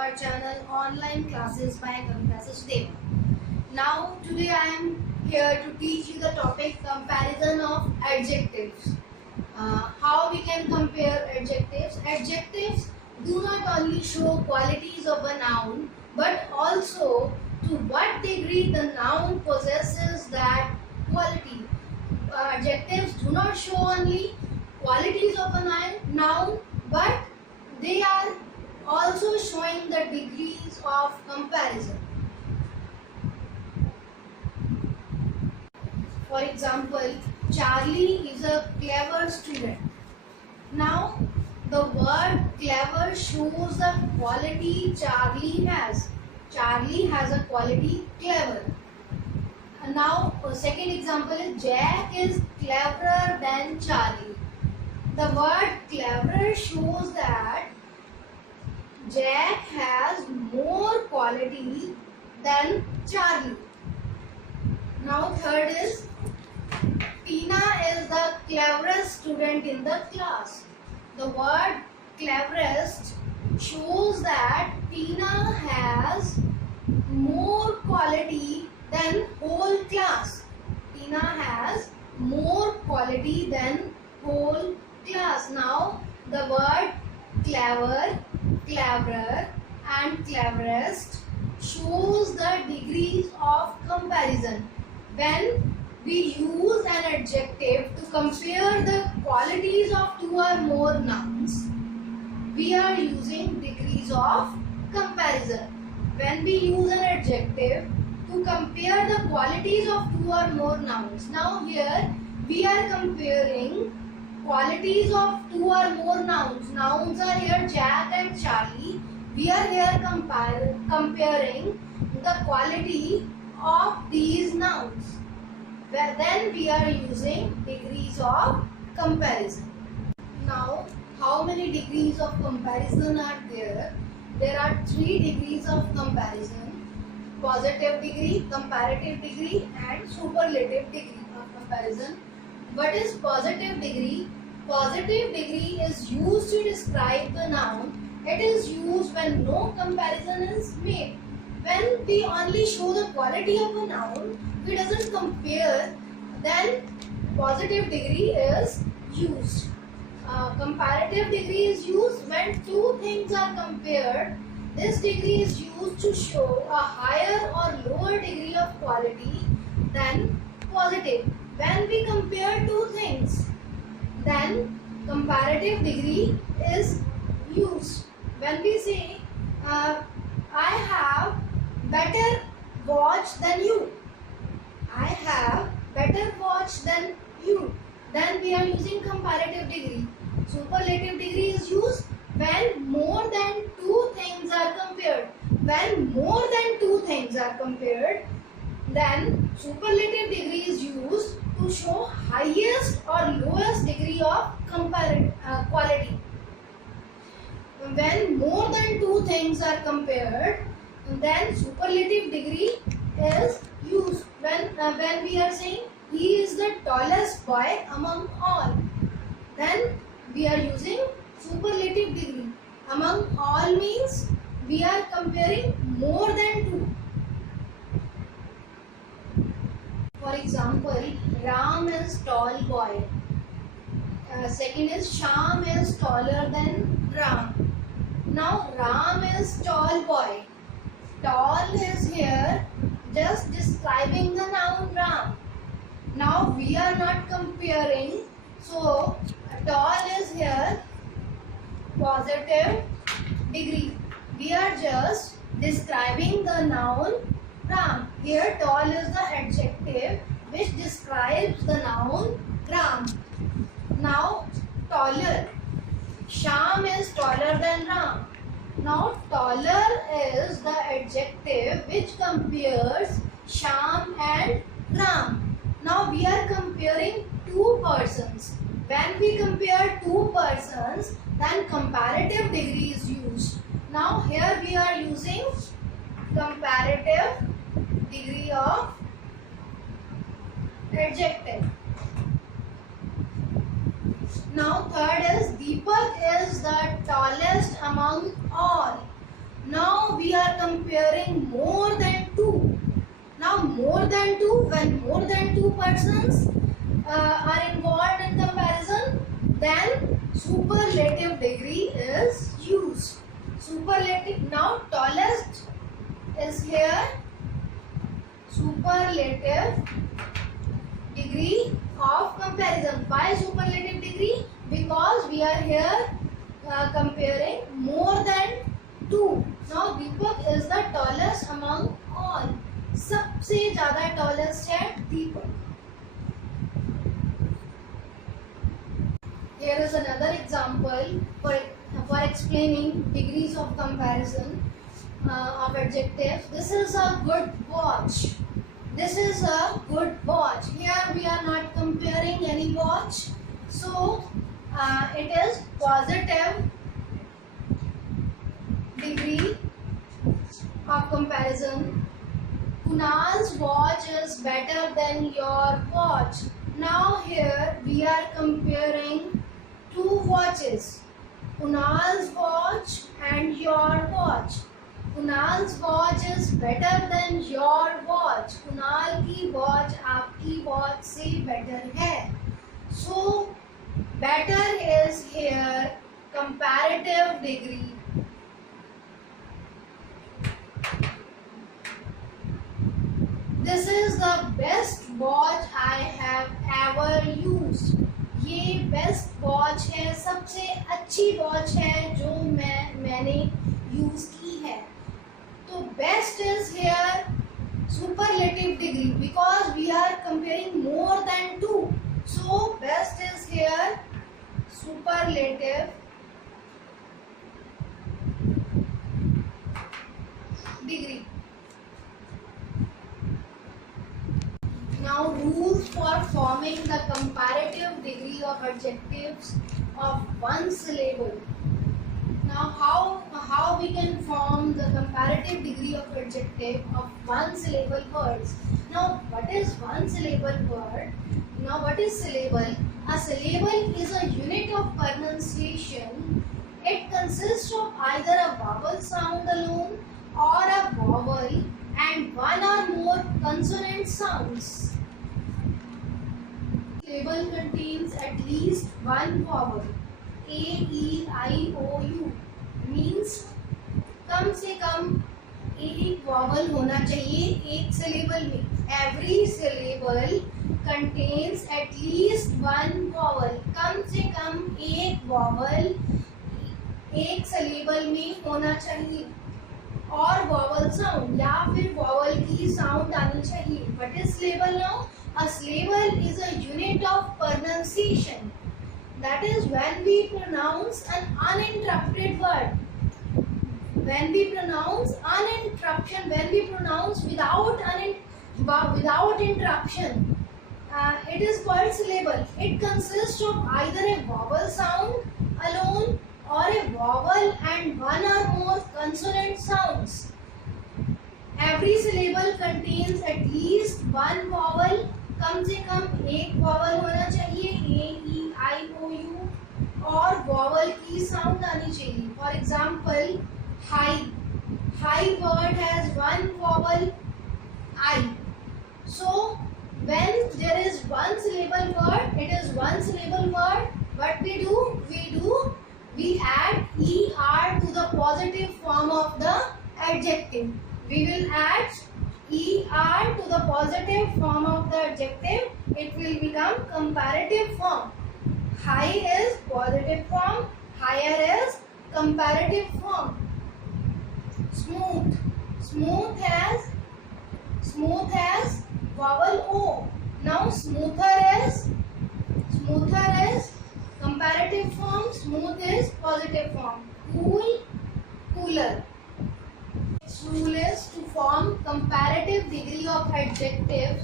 our channel Online Classes by Kavita Sachdeva. Now today I am here to teach you the topic comparison of adjectives. How we can compare adjectives. Adjectives do not only show qualities of a noun but also to what degree the noun possesses that quality. Adjectives do not show only qualities of a noun but they are also showing the degrees of comparison. For example, Charlie is a clever student. Now, the word clever shows the quality Charlie has. Charlie has a quality clever. And now, second example is Jack is cleverer than Charlie. The word clever shows that Jack has more quality than Charlie. Now third is Tina is the cleverest student in the class. The word cleverest shows that Tina has more quality than whole class. Tina has more quality than whole class. Now the word clever, cleverer and cleverest shows the degrees of comparison. When we use an adjective to compare the qualities of two or more nouns, we are using degrees of comparison. When we use an adjective to compare the qualities of two or more nouns, now here we are comparing qualities of two or more nouns. Nouns are here Jack and Charlie. We are here comparing the quality of these nouns. Then we are using degrees of comparison. Now, how many degrees of comparison are there? There are 3 degrees of comparison: positive degree, comparative degree and superlative degree of comparison. What is positive degree? Positive degree is used to describe the noun. It is used when no comparison is made. When we only show the quality of a noun, we doesn't compare, then positive degree is used. Comparative degree is used when two things are compared. This degree is used to show a higher or lower degree of quality than positive. When we compare two things, then comparative degree is used. When we say, I have better watch than you, I have better watch than you, then we are using comparative degree. Superlative degree is used when more than two things are compared. When more than two things are compared, then superlative degree is used to show highest or lowest degree of quality. When more than two things are compared, then superlative degree is used. When we are saying he is the tallest boy among all, then we are using superlative degree. Among all means we are comparing more than two. For example, Ram is tall boy. Second is Sham is taller than Ram. Now Ram is tall boy. Tall is here just describing the noun Ram. Now we are not comparing, so tall is here positive degree. We are just describing the noun Ram. Here tall is the adjective which describes the noun Ram. Now taller. Sham is taller than Ram. Now taller is the adjective which compares Sham and Ram. Now we are comparing two persons. When we compare two persons, then comparative degree is used. Now here we are using comparative degree of adjective. Now third is Deepak is the tallest among all. Now comparing more than two. Now more than two, when more than two persons are involved in comparison, then superlative degree is used. Superlative, now tallest is here superlative degree of comparison. Why superlative degree? Because we are here comparing more than two. Now Deepak is the tallest among all. सबसे ज़्यादा tallest है Deepak. Here is another example for explaining degrees of comparison of adjectives. This is a good watch. This is a good watch. Here we are not comparing any watch. So it is positive degree of comparison. Kunal's watch is better than your watch. Now here we are comparing two watches. Kunal's watch and your watch. Kunal's watch is better than your watch. Kunal की watch आपकी watch से better है. So better is here comparative degree. This is the best watch I have ever used. ये best watch है, सबसे अच्छी watch है जो मैंने यूज की है. तो best is here superlative degree because we are comparing more than two. So best is here superlative degree. Now rules for forming the comparative degree of adjectives of one syllable. Now how we can form the comparative degree of adjective of one syllable words. Now what is one syllable word? Now what is syllable? A syllable is a unit of pronunciation. It consists of either a vowel sound alone or a vowel and one or more consonant sounds. Syllable contains at least one vowel. A, E, I, O, U means कम से कम एक vowel होना चाहिए एक syllable में. Every syllable contains at least one vowel. कम से कम एक vowel एक syllable में होना चाहिए. और vowel sound या फिर vowel की sound आनी चाहिए. What is syllable now? A syllable is a unit of pronunciation. That is when we pronounce an uninterrupted word. When we pronounce uninterruption, when we pronounce without interruption, it is called syllable. It consists of either a vowel sound alone or a vowel and one or more consonant sounds. Every syllable contains at least one vowel. कम से कम एक vowel होना चाहिए. A, E, I, O, U और vowel की sound आनी चाहिए. For example, high. High word has one vowel I. So when there is one syllable word, it is one syllable word. What we do? We add ER to the positive form of the adjective. We will add ER to the positive form of the adjective. It will become comparative form. High is positive form, higher is comparative form. Smooth. Smooth has vowel O. Now smoother is comparative form, smooth is positive form. Cool, cooler. Next rule is to form comparative degree of adjectives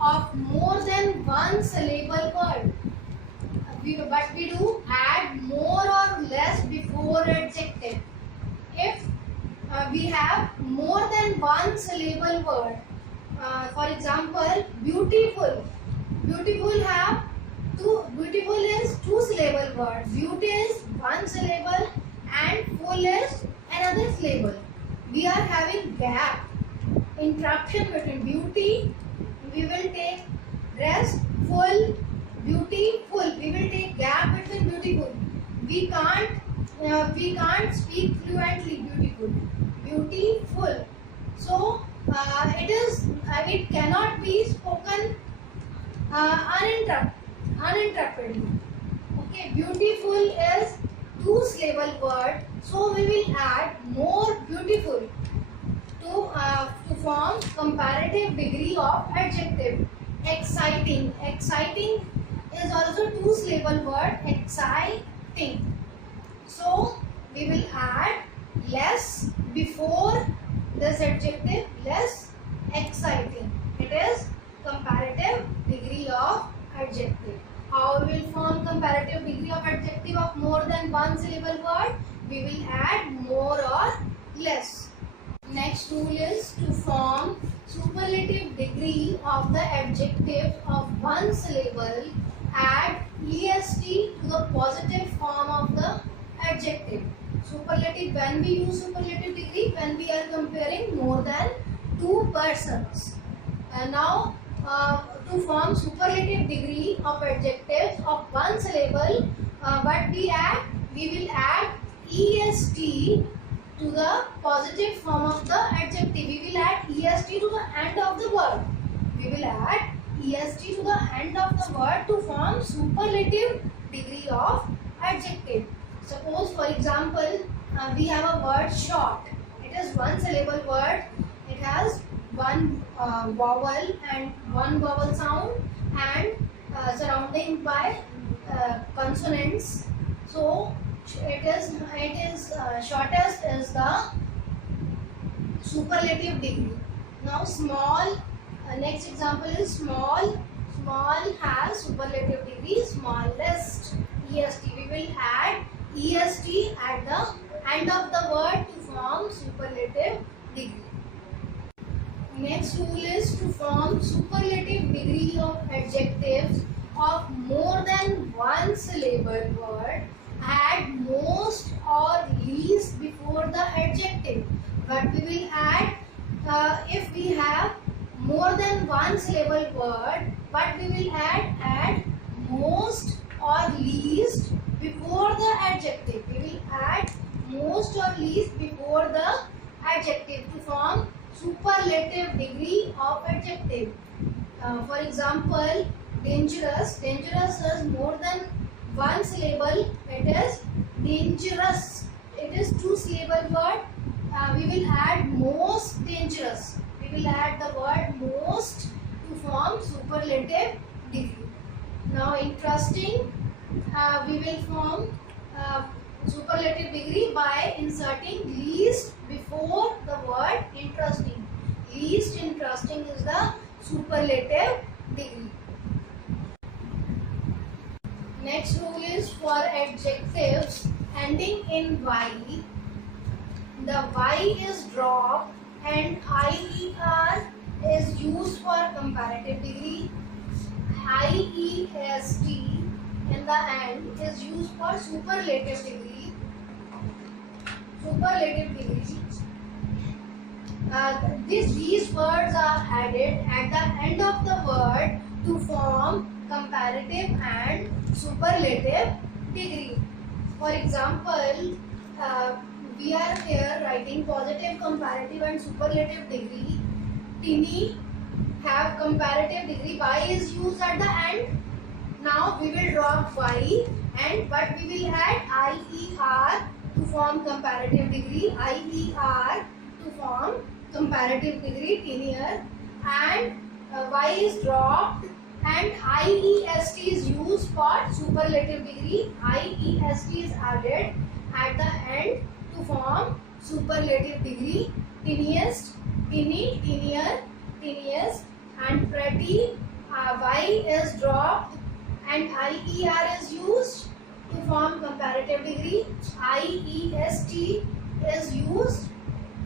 of more than one syllable word. What we do? Add more or less before adjective. If we have more than one syllable word, for example, beautiful. Beautiful is two syllable word. Beauty is one syllable and full is another syllable. We are having gap, interruption between beauty, we will take restful, beautiful. We will take gap between beautiful. We can't speak fluently beautiful. Beautiful. So it cannot be spoken uninterruptedly. Okay, beautiful is two-syllable word, so we will add more beautiful to form comparative degree of adjective. Exciting. Exciting is also two-syllable word. Exciting. So we will add less before this adjective. Less exciting. It is comparative degree of adjective. How we will form comparative degree of adjective of more than one syllable word? We will add more or less. Next rule is to form superlative degree of the adjective of one syllable. Add est to the positive form of the adjective. Superlative, when we use superlative degree, when we are comparing more than two persons. Now to form superlative degree of adjectives of one syllable, what we add? We will add est to the positive form of the adjective. We will add est to the end of the word. We will add est to the end of the word to form superlative degree of adjective. Suppose, for example, we have a word short. It is one syllable word. It has one vowel and one vowel sound and surrounding by consonants. So it is shortest is the superlative degree. Now small, next example is small. Small has superlative degree. Smallest, est. We will add est at the end of the word to form superlative degree. Next rule is to form superlative degree of adjectives of more than one syllable word. Add most or least before the adjective. But we will add if we have more than one syllable word, but we will add most or least before the adjective. We will add most or least before the adjective to form superlative degree of adjective. For example, dangerous. Dangerous is more than one syllable. It is dangerous. It is two syllable word. We will add most dangerous. We will add the word most to form superlative degree. Now interesting. We will form superlative degree by inserting least before the word interesting. Least interesting is the superlative degree. Next rule is for adjectives ending in y. The y is dropped and IER is used for comparative degree. IEST in the end is used for superlative degree. Superlative degree. These words are added at the end of the word to form comparative and superlative degree. For example, we are here writing positive, comparative and superlative degree. Tiny have comparative degree. Y is used at the end. Now we will drop y but we will add IER to form comparative degree. IER to form comparative degree, tinier, and y is dropped and IEST is used for superlative degree. IEST is added at the end to form superlative degree. Tiniest, tinny, tinier, tiniest, and pretty. Y is dropped and IER is used to form comparative degree. IEST is used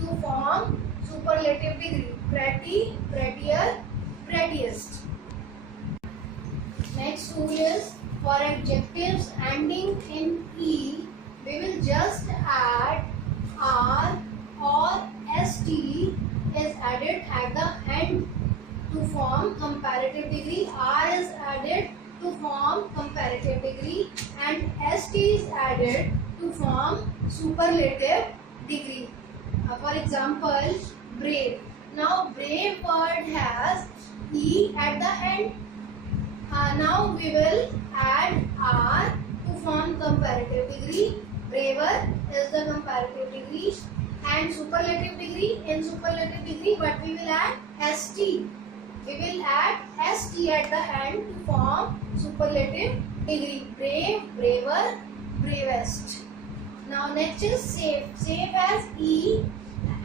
to form superlative degree. Pretty, prettier, prettiest. Next rule is for adjectives ending in E, we will just add R or ST ST is added at the end to form comparative degree. R is added to form comparative degree, and ST is added to form superlative degree. For example, brave. Now brave word has E at the end. Now we will add R to form comparative degree. Braver is the comparative degree, and superlative degree, in superlative degree, but we will add ST. We will add ST at the end to form superlative degree. Brave, braver, bravest. Now next is safe. Safe has E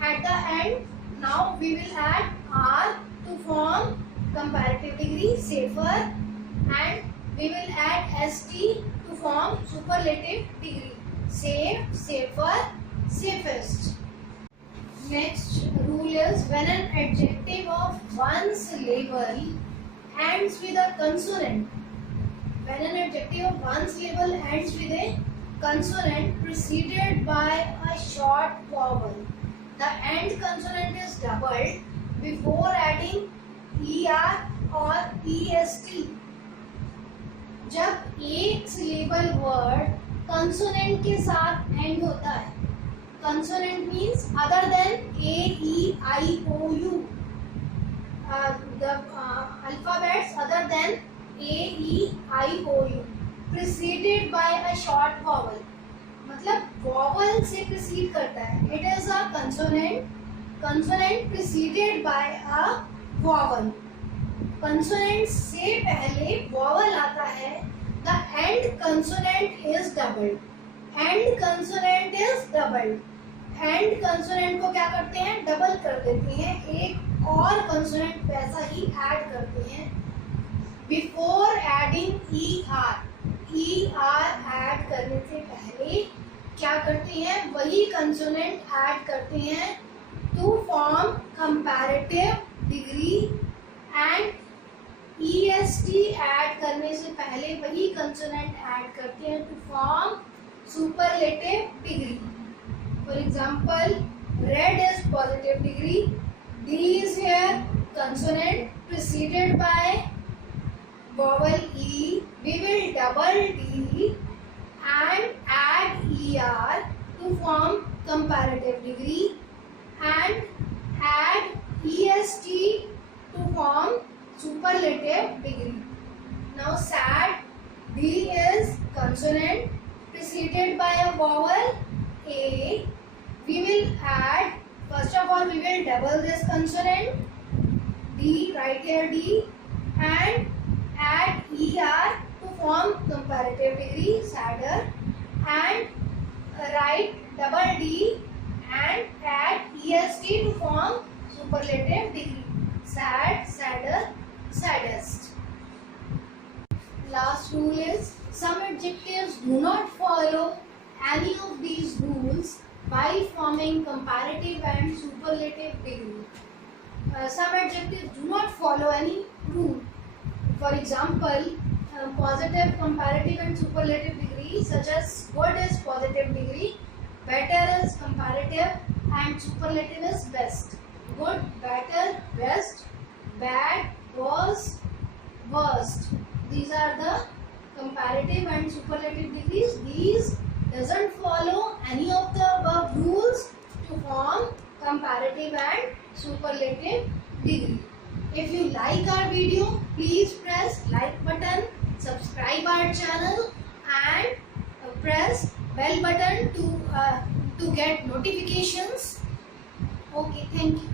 at the end. Now we will add R to form comparative degree, safer, and we will add ST to form superlative degree. Safe, safer, safest. Next rule is when an adjective of one syllable ends with a consonant. When an adjective of one syllable ends with a consonant preceded by a short vowel, the end consonant is doubled before adding ER or EST. जब एक syllable word consonant के साथ end होता है, consonant means other than A, E, I, O, U. The alphabets other than A, E, I, O, U preceded by a short vowel. मतलब vowel से precede करता है. It is a consonant. Consonant preceded by a vowel. Consonant से पहले vowel आता है. The end consonant is doubled. End consonant is doubled. End consonant को क्या करते हैं? डबल कर देते हैं. एक और consonant वैसा ही ऐड करते हैं. Before adding ER. ER add करने से पहले क्या करते हैं? वही consonant ऐड करते हैं to form comparative degree, and EST add करने से पहले वही consonant ऐड करते हैं to form superlative degree. For example, red is positive degree. D is here consonant preceded by vowel E. We will double D and add ER to form comparative degree, and add EST to form superlative degree. Now sad, D is consonant preceded by a vowel A. We will add, first of all we will double this consonant D, right here D, and add ER to form comparative degree, sadder, and write double D and add EST to form superlative degree, sad, sadder, saddest. Last rule is some adjectives do not follow any of these rules by forming comparative and superlative degree. Some adjectives do not follow any rule. For example, positive, comparative and superlative degree, such as good is positive degree, better is comparative, and superlative is best. Good, better, best, bad, worse, worst. These are the comparative and superlative degrees. These doesn't follow any of the above rules to form comparative and superlative degree. If you like our video, please press like button, subscribe our channel, and press bell button to get notifications. Okay, thank you.